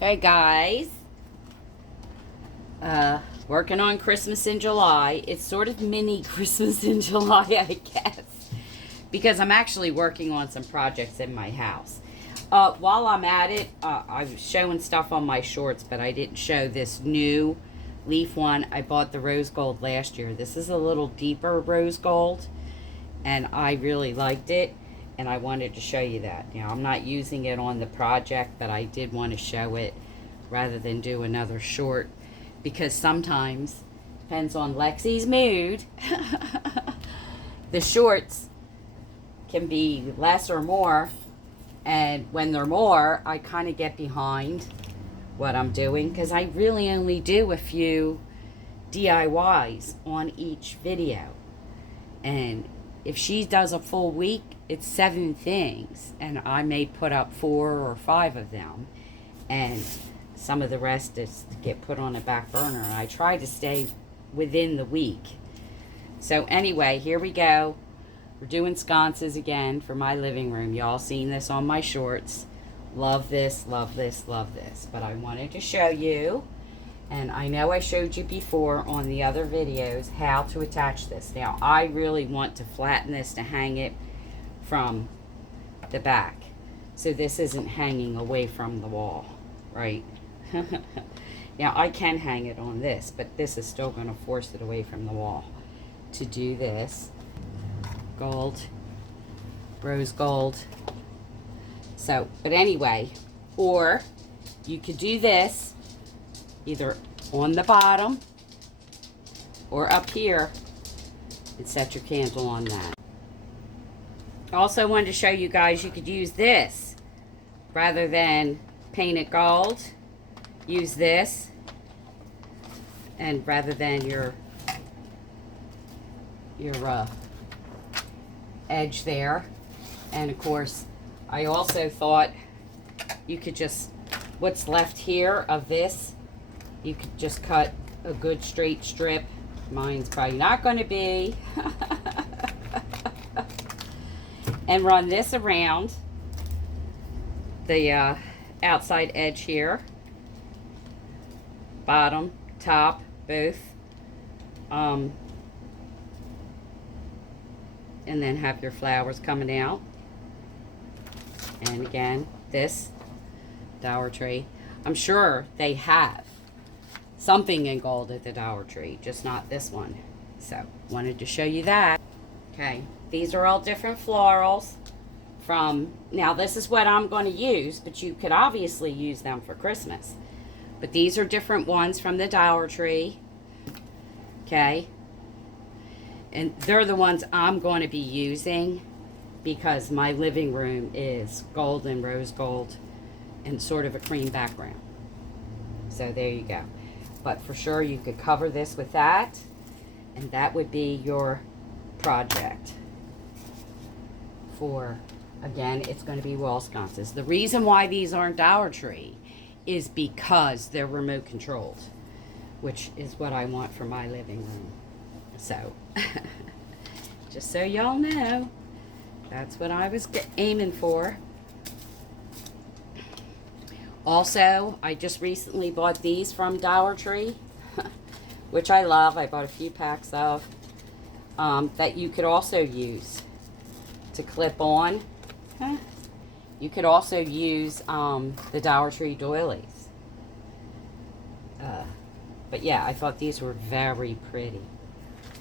Hey guys, working on Christmas in July. It's sort of mini Christmas in July, I guess, because I'm actually working on some projects in my house. While I'm at it, I was showing stuff on my shorts, but I didn't show this new leaf one. I bought the rose gold last year. This is a little deeper rose gold, and I really liked it, and I wanted to show you that. Now, I'm not using it on the project, but I did want to show it rather than do another short, because sometimes, depends on Lexi's mood, the shorts can be less or more, and when they're more, I kind of get behind what I'm doing, because I really only do a few DIYs on each video. And if she does a full week, it's 7 things, and I may put up 4 or 5 of them, and some of the rest is to get put on a back burner. I try to stay within the week. So anyway, here we go. We're doing sconces again for my living room. Y'all seen this on my shorts. Love this, love this, love this. But I wanted to show you, and I know I showed you before on the other videos, how to attach this. Now, I really want to flatten this to hang it from the back, so this isn't hanging away from the wall, right? Now, I can hang it on this, but this is still going to force it away from the wall. To do this, gold, rose gold. So, but anyway, or you could do this either on the bottom or up here and set your candle on that. Also wanted to show you guys you could use this rather than paint it gold. Use this, and rather than your edge there. And of course, I also thought you could just, what's left here of this, you could just cut a good straight strip. Mine's probably not going to be. And run this around the outside edge here. Bottom, top, both. And then have your flowers coming out. And again, this Dollar Tree. I'm sure they have something in gold at the Dollar Tree, just not this one. So, wanted to show you that. Okay, these are all different florals from, now this is what I'm going to use, but you could obviously use them for Christmas. But these are different ones from the Dollar Tree. Okay, and they're the ones I'm going to be using because my living room is gold and rose gold and sort of a cream background. So there you go. But for sure you could cover this with that, and that would be your project for, again, it's going to be wall sconces. The reason why these aren't Dollar Tree is because they're remote controlled, which is what I want for my living room. So, just so y'all know, that's what I was aiming for. Also, I just recently bought these from Dollar Tree, which I love. I bought a few packs of, that you could also use to clip on. You could also use the Dollar Tree doilies. But yeah, I thought these were very pretty.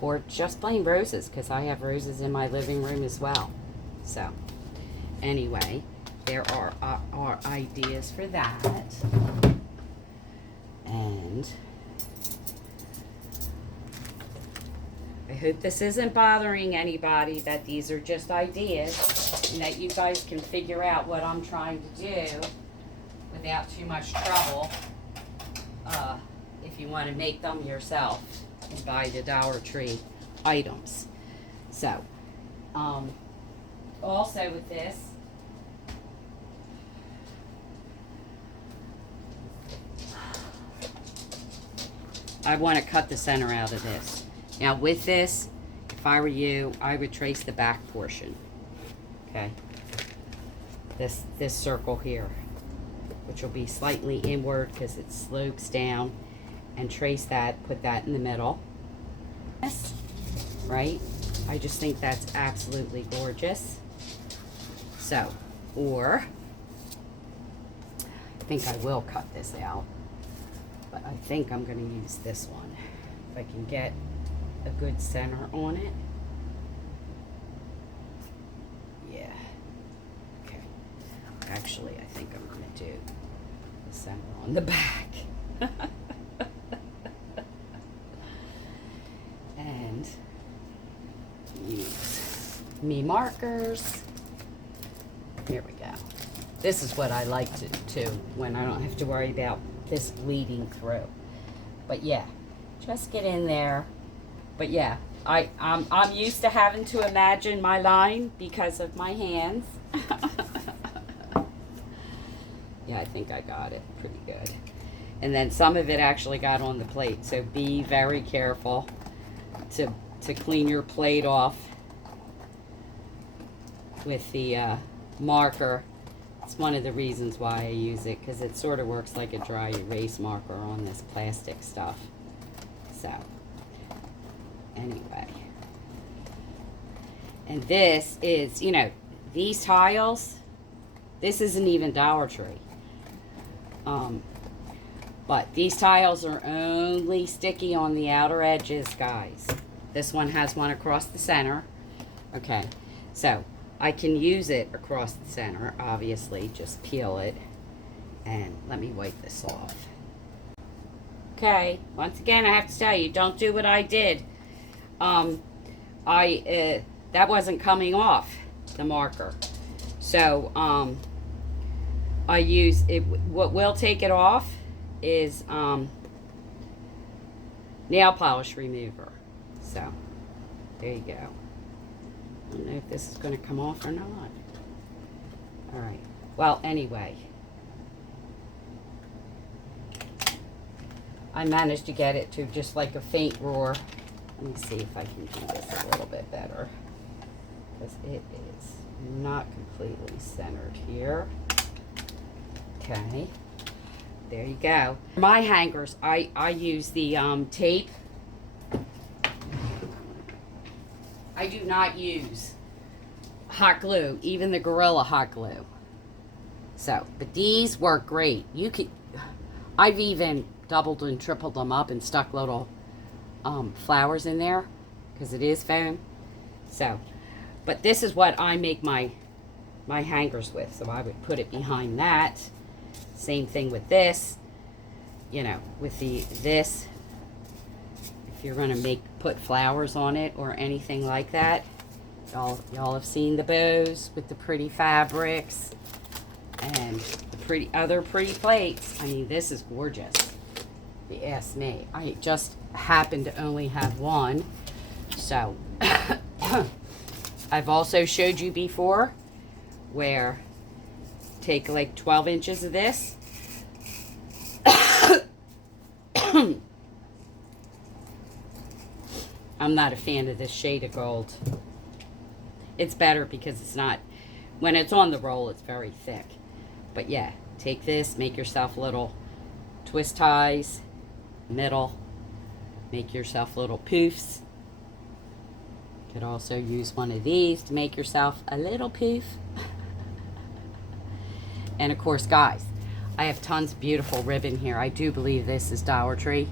Or just plain roses, because I have roses in my living room as well. So, anyway, there are ideas for that. And I hope this isn't bothering anybody, that these are just ideas, and that you guys can figure out what I'm trying to do without too much trouble, if you want to make them yourself and buy the Dollar Tree items. So, also with this, I want to cut the center out of this. Now with this, if I were you, I would trace the back portion. Okay. This circle here. which will be slightly inward because it slopes down, and trace that, put that in the middle. Right? I just think that's absolutely gorgeous. So, or, I think I will cut this out, but I think I'm going to use this one. If I can get a good center on it. Yeah. Okay. Actually, I think I'm going to do the center on the back. And use me markers. Here we go. This is what I like to do when I don't have to worry about this bleeding through. But yeah, just get in there. But yeah, I'm used to having to imagine my line because of my hands. Yeah, I think I got it pretty good. And then some of it actually got on the plate, so be very careful to clean your plate off with the marker. It's one of the reasons why I use it, because it sort of works like a dry erase marker on this plastic stuff. So, anyway. And this is, you know, these tiles, this isn't even Dollar Tree. But these tiles are only sticky on the outer edges, guys. This one has one across the center. Okay, so I can use it across the center, obviously. Just peel it. And let me wipe this off. Okay, once again, I have to tell you, don't do what I did. That wasn't coming off, the marker. So, I use it. What will take it off is nail polish remover. So, there you go. I don't know if this is going to come off or not. All right. Well, anyway, I managed to get it to just like a faint roar. Let me see if I can do this a little bit better, because it is not completely centered here. Okay. There you go. For my hangers, I use the tape. I do not use hot glue, even the Gorilla hot glue. So, but these work great. You could, I've even doubled and tripled them up and stuck little flowers in there, because it is foam. So, but this is what I make my hangers with. So I would put it behind that. Same thing with this. You know, with this. If you're going to put flowers on it or anything like that. Y'all have seen the bows with the pretty fabrics and the other pretty plates. I mean, this is gorgeous. If you ask me. I just happen to only have one. So, I've also showed you before where take like 12 inches of this. I'm not a fan of this shade of gold. It's better because it's not, when it's on the roll, it's very thick. But yeah, take this, make yourself little twist ties, middle, make yourself little poofs. You could also use one of these to make yourself a little poof. And of course, guys, I have tons of beautiful ribbon here. I do believe this is Dollar Tree.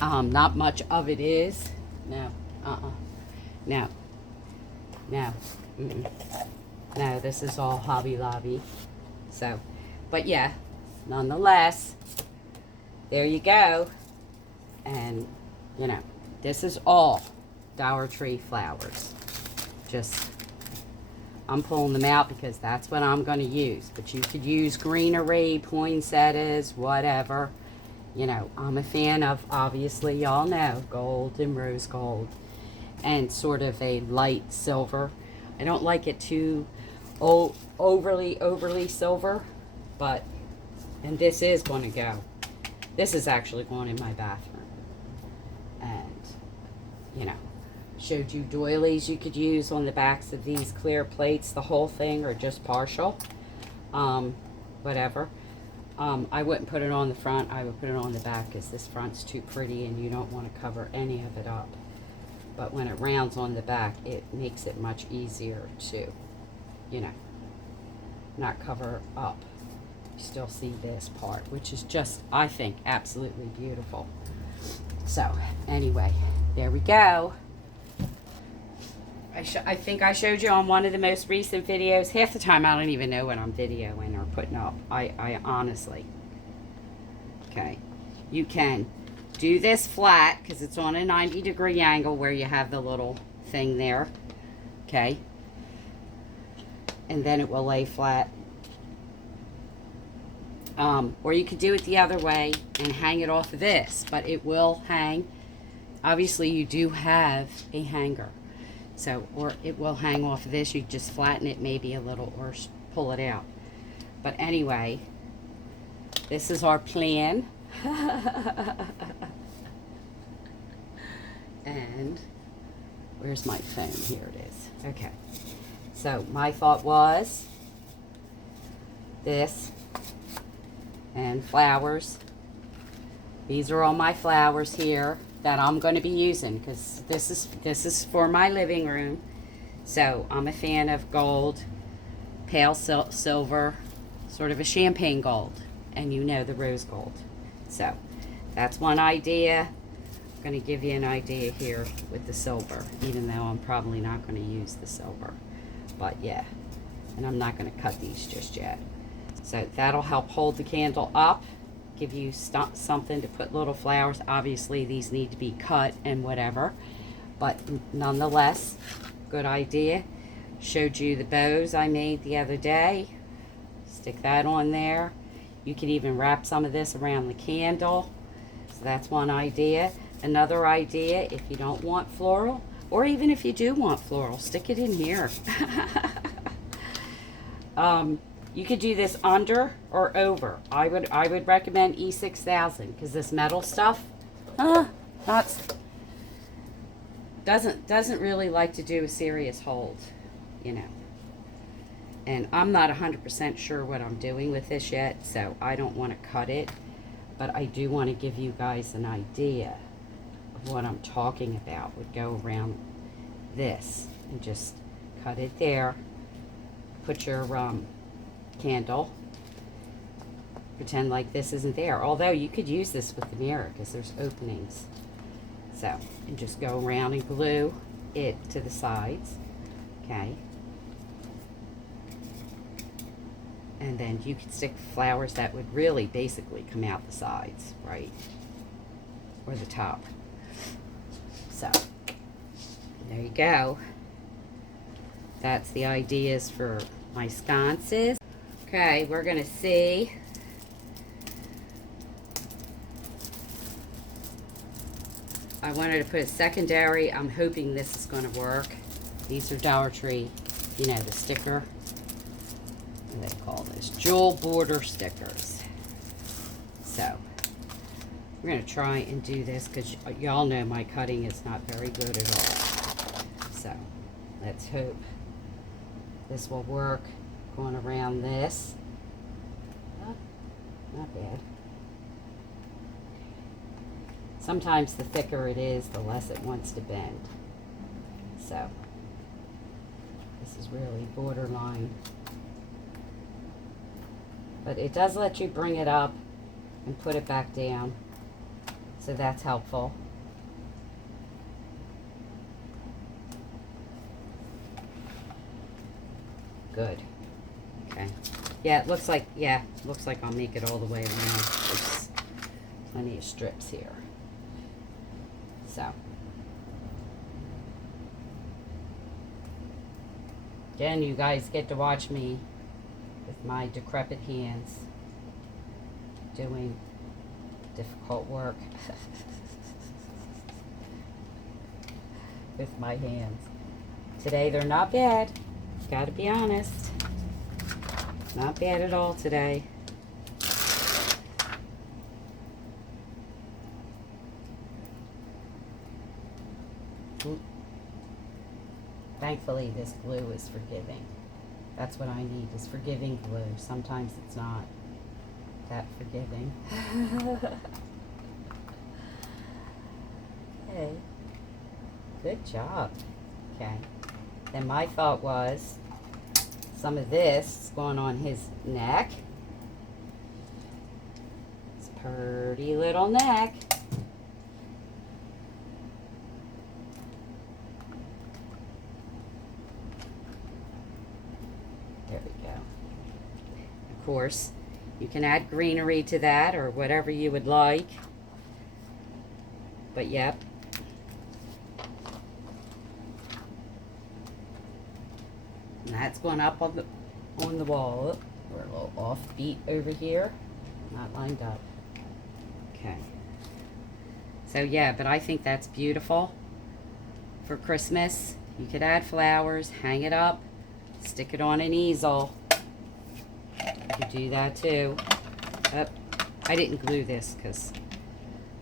Not much of it is. No. No. No. No, this is all Hobby Lobby. So, but yeah, nonetheless, there you go. And, you know, this is all Dollar Tree flowers. Just, I'm pulling them out because that's what I'm going to use. But you could use greenery, poinsettias, whatever. You know, I'm a fan of, obviously, y'all know, gold and rose gold. And sort of a light silver. I don't like it too overly silver. But, and this is going to go. This is actually going in my bathroom. And, you know, showed you doilies you could use on the backs of these clear plates, the whole thing, or just partial. Whatever. I wouldn't put it on the front. I would put it on the back because this front's too pretty and you don't want to cover any of it up. But when it rounds on the back, it makes it much easier to, you know, not cover up. You still see this part, which is just, I think, absolutely beautiful. So, anyway, there we go. I think I showed you on one of the most recent videos. Half the time, I don't even know what I'm videoing or putting up. I honestly. Okay. You can do this flat because it's on a 90-degree angle where you have the little thing there. Okay. And then it will lay flat. Or you could do it the other way and hang it off of this, but it will hang. Obviously, you do have a hanger. So, or it will hang off of this. You just flatten it maybe a little or pull it out. But anyway, this is our plan. And where's my phone? Here it is. Okay. So, my thought was this and flowers. These are all my flowers here that I'm going to be using because this is for my living room. So I'm a fan of gold, pale silver, sort of a champagne gold, and you know the rose gold. So that's one idea. I'm going to give you an idea here with the silver, even though I'm probably not going to use the silver. But yeah, and I'm not going to cut these just yet. So that'll help hold the candle up. Give you something to put little flowers. Obviously these need to be cut and whatever, but nonetheless, good idea. Showed you the bows I made the other day. Stick that on there. You can even wrap some of this around the candle. So that's one idea. Another idea, if you don't want floral, or even if you do want floral, stick it in here. You could do this under or over. I would recommend E6000 because this metal stuff, doesn't really like to do a serious hold, you know. And I'm not 100% sure what I'm doing with this yet, so I don't want to cut it, but I do want to give you guys an idea of what I'm talking about. Would go around this and just cut it there. Put your candle, pretend like this isn't there, although you could use this with the mirror because there's openings. So, and just go around and glue it to the sides. Okay, and then you could stick flowers that would really basically come out the sides, right, or the top. So there you go. That's the ideas for my sconces. Okay, we're going to see. I wanted to put a secondary. I'm hoping this is going to work. These are Dollar Tree, you know, the sticker. What do they call this? Jewel border stickers. So, we're going to try and do this because y'all know my cutting is not very good at all. So, let's hope this will work. Going around this. Not bad. Sometimes the thicker it is, the less it wants to bend. So, this is really borderline. But it does let you bring it up and put it back down. So that's helpful. Good. Okay. Yeah, it looks like, I'll make it all the way around. There's plenty of strips here. So. Again, you guys get to watch me with my decrepit hands doing difficult work with my hands. Today they're not bad. Gotta be honest. Not bad at all today. Thankfully, this glue is forgiving. That's what I need, is forgiving glue. Sometimes it's not. that forgiving. Hey, good job. Okay. Then my thought was some of this is going on his neck. His pretty little neck. There we go. Of course, you can add greenery to that or whatever you would like. But yep. And that's going up on the wall. We're a little offbeat over here. Not lined up. Okay. So yeah, but I think that's beautiful for Christmas. You could add flowers, hang it up, stick it on an easel. You could do that too. I didn't glue this because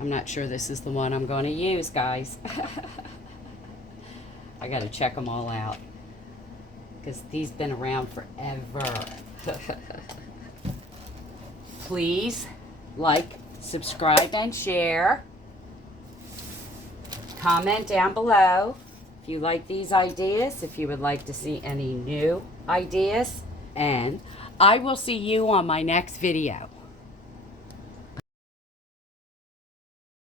I'm not sure this is the one I'm going to use, guys. I got to check them all out because these been around forever. Please like, subscribe, and share. Comment down below if you like these ideas, if you would like to see any new ideas, and I will see you on my next video.